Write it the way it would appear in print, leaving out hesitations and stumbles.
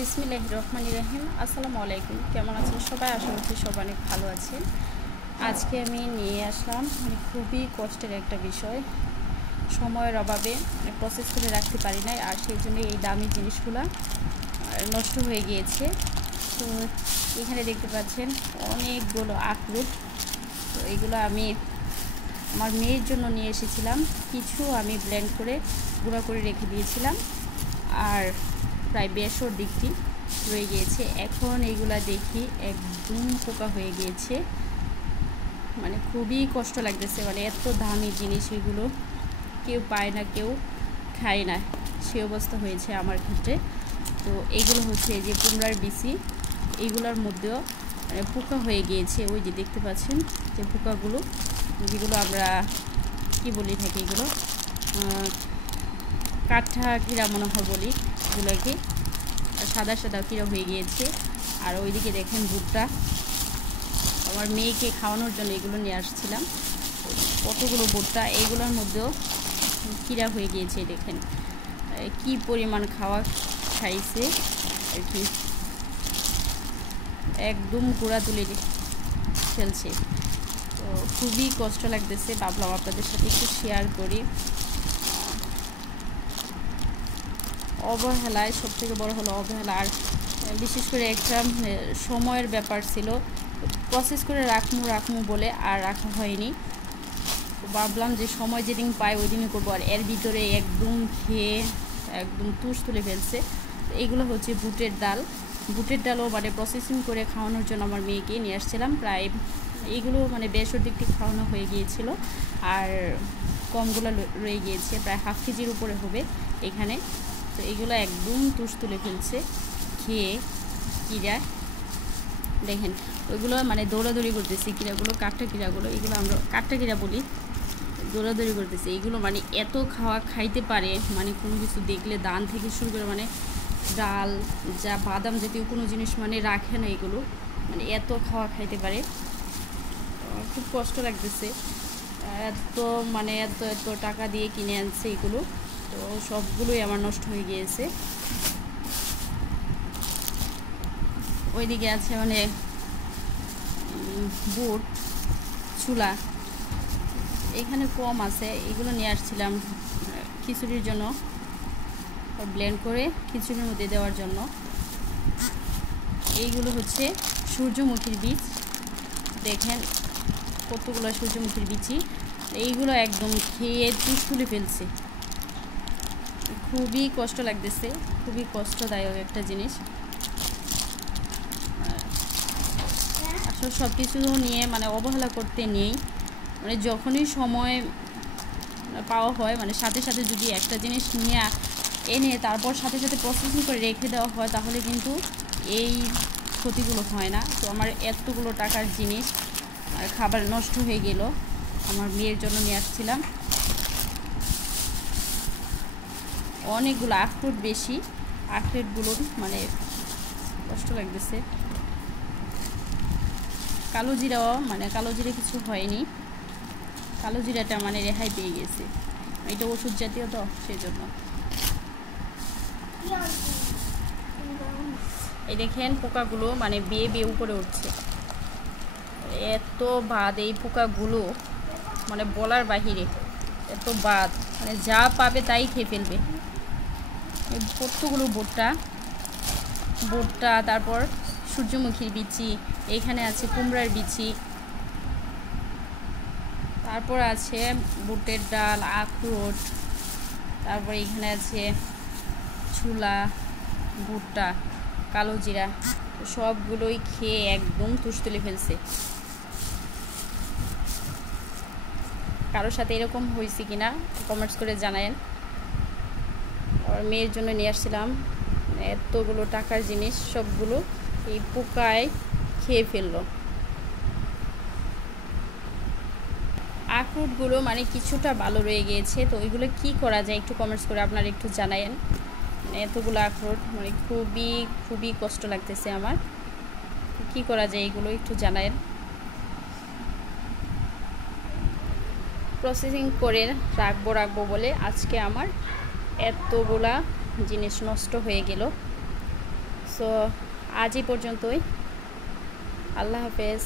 বিসমিল্লাহির রহমানির রহিম। আসসালামু আলাইকুম। কেমন আছেন সবাই? আশা করছি সবাই অনেক ভালো আছেন। আজকে আমি নিয়ে আসলাম খুবই কষ্টের একটা বিষয়। সময়ের অভাবে প্রসেস করে রাখতে পারি নাই, আর সেই জন্য এই দামি জিনিসগুলো নষ্ট হয়ে গিয়েছে। তো এখানে দেখতে পাচ্ছেন অনেকগুলো আখরোট। তো এগুলো আমি আমার মেয়ের জন্য নিয়ে এসেছিলাম। কিছু আমি ব্লেন্ড করে গুঁড়া করে রেখে দিয়েছিলাম, আর প্রায় বেশর দিকটি রয়ে গিয়েছে। এখন এইগুলা দেখি একদম পোকা হয়ে গিয়েছে, মানে খুবই কষ্ট লাগতেছে। মানে এত দামি জিনিস, এগুলো কেউ পায় না, কেউ খায় না, সে অবস্থা হয়েছে আমার ক্ষেত্রে। তো এইগুলো হচ্ছে এই যে কুমড়ার বিচি, এইগুলোর মধ্যেও পোকা হয়ে গিয়েছে। ওই যে দেখতে পাচ্ছেন যে পোকাগুলো, যেগুলো আমরা কি বলি থাকি, এগুলো কাঠা কিরা মনে হয় বলি এগুলোকে, সাদা সাদা কিরা হয়ে গিয়েছে। আর ওইদিকে দেখেন ভুট্টা, আমার মেয়েকে খাওয়ানোর জন্য এগুলো নিয়ে আসছিলাম। কতগুলো ভুট্টা, এইগুলোর মধ্যেও কিরা হয়ে গিয়েছে। দেখেন কি পরিমাণ খাইছে আর কি, একদম গোড়া তুলে ফেলছে। তো খুবই কষ্ট লাগতেছে, ভাবলাম আপনাদের সাথে একটু শেয়ার করি। অবহেলায়, সব থেকে বড় হলো অবহেলা। আর বিশেষ করে একটা সময়ের ব্যাপার ছিল, প্রসেস করে রাখমু বলে আর রাখা হয়নি। ভাবলাম যে সময় যেদিন পাই ওই দিনই করবো, আর এর ভিতরে একদম খেয়ে একদম তুষ তুলে ফেলছে। এইগুলো হচ্ছে বুটের ডালও মানে প্রসেসিং করে খাওয়ানোর জন্য আমার মেয়েকে নিয়ে আসছিলাম। প্রায় এইগুলো মানে বেশর দিকটি খাওয়ানো হয়ে গিয়েছিল, আর কমগুলো রয়ে গিয়েছে, প্রায় হাফ কেজির উপরে হবে এখানে। তো এগুলো একদম তুষ তুলে ফেলছে খেয়ে কিরা। দেখেন ওইগুলো মানে দৌড়াদৌড়ি করতেছে কিরাগুলো, কাঠটা কিরাগুলো, এগুলো আমরা কাঠটা কিরা বলি, দৌড়াদৌড়ি করতেছে। এইগুলো মানে এত খাইতে পারে, মানে কোনো কিছু দেখলে দান থেকে শুরু করে মানে ডাল যা বাদাম জাতীয় কোনো জিনিস মানে রাখে না, এগুলো মানে এত খাইতে পারে। খুব কষ্ট লাগতেছে, এত টাকা দিয়ে কিনে আনছে এগুলো, তো সবগুলোই আমার নষ্ট হয়ে গিয়েছে। ওইদিকে আছে মানে বুট চুলা, এখানে কম আছে, এগুলো নিয়ে আসছিলাম খিচুড়ির জন্য, ব্লেন্ড করে খিচুড়ির মধ্যে দেওয়ার জন্য। এইগুলো হচ্ছে সূর্যমুখীর বীজ, দেখেন কতগুলো সূর্যমুখীর বীজই। এইগুলো একদম খেয়ে তুষ তুলে ফেলছে, খুবই কষ্ট লাগতেছে, খুবই কষ্টদায়ক একটা জিনিস। আসলে সব কিছু নিয়ে মানে অবহেলা করতে নেই, মানে যখনই সময় পাওয়া হয় মানে সাথে সাথে যদি একটা জিনিস নিয়ে এনে তারপর সাথে সাথে প্রসেসিং করে রেখে দেওয়া হয়, তাহলে কিন্তু এই ক্ষতিগুলো হয় না। তো আমার এতগুলো টাকার জিনিস আর খাবার নষ্ট হয়ে গেল, আমার মেয়ের জন্য নিয়ে আসছিলাম। অনেকগুলো আখরোট, বেশি আখরোটগুলো মানে কষ্ট লাগতেছে। কালো জিরাও মানে কালো জিরা কিছু হয়নি, কালো জিরাটা মানে রেহাই পেয়ে গেছে, এটা ওষুধ জাতীয় তো সেই জন্য। এই দেখেন পোকাগুলো মানে বেয়ে উপরে উঠছে, এত বাদ এই পোকাগুলো মানে বলার বাহিরে, এত বাদ, মানে যা পাবে তাই খেয়ে ফেলবে। কতগুলো ভুট্টা, তারপর সূর্যমুখীর বিচি, এখানে আছে কুমড়ার বিচি, তারপর আছে বুটের ডাল, আখরোট, তারপর এখানে আছে ছোলা, ভুট্টা, কালো জিরা, সবগুলোই খেয়ে একদম তুষ তুলে ফেলছে। কারোর সাথে এরকম হয়েছে কিনা কমেন্টস করে জানায়েন। আর মেয়ের জন্য নিয়ে আসছিলাম এতগুলো টাকার জিনিস, সবগুলো এই পোকায় খেয়ে ফেললো। আখরোটগুলো মানে কিছুটা ভালো রয়ে গিয়েছে, তো ওইগুলো কি করা যায় একটু কমেন্টস করে আপনারা একটু জানায়েন। এতগুলো আখরোট মানে খুবই কষ্ট লাগতেছে আমার, কি করা যায় এগুলো একটু জানায়েন। প্রসেসিং করে রাখবো বলে আজকে আমার এতগুলা জিনিস নষ্ট হয়ে গেল। সো আজ এই পর্যন্তই। আল্লাহ হাফেজ।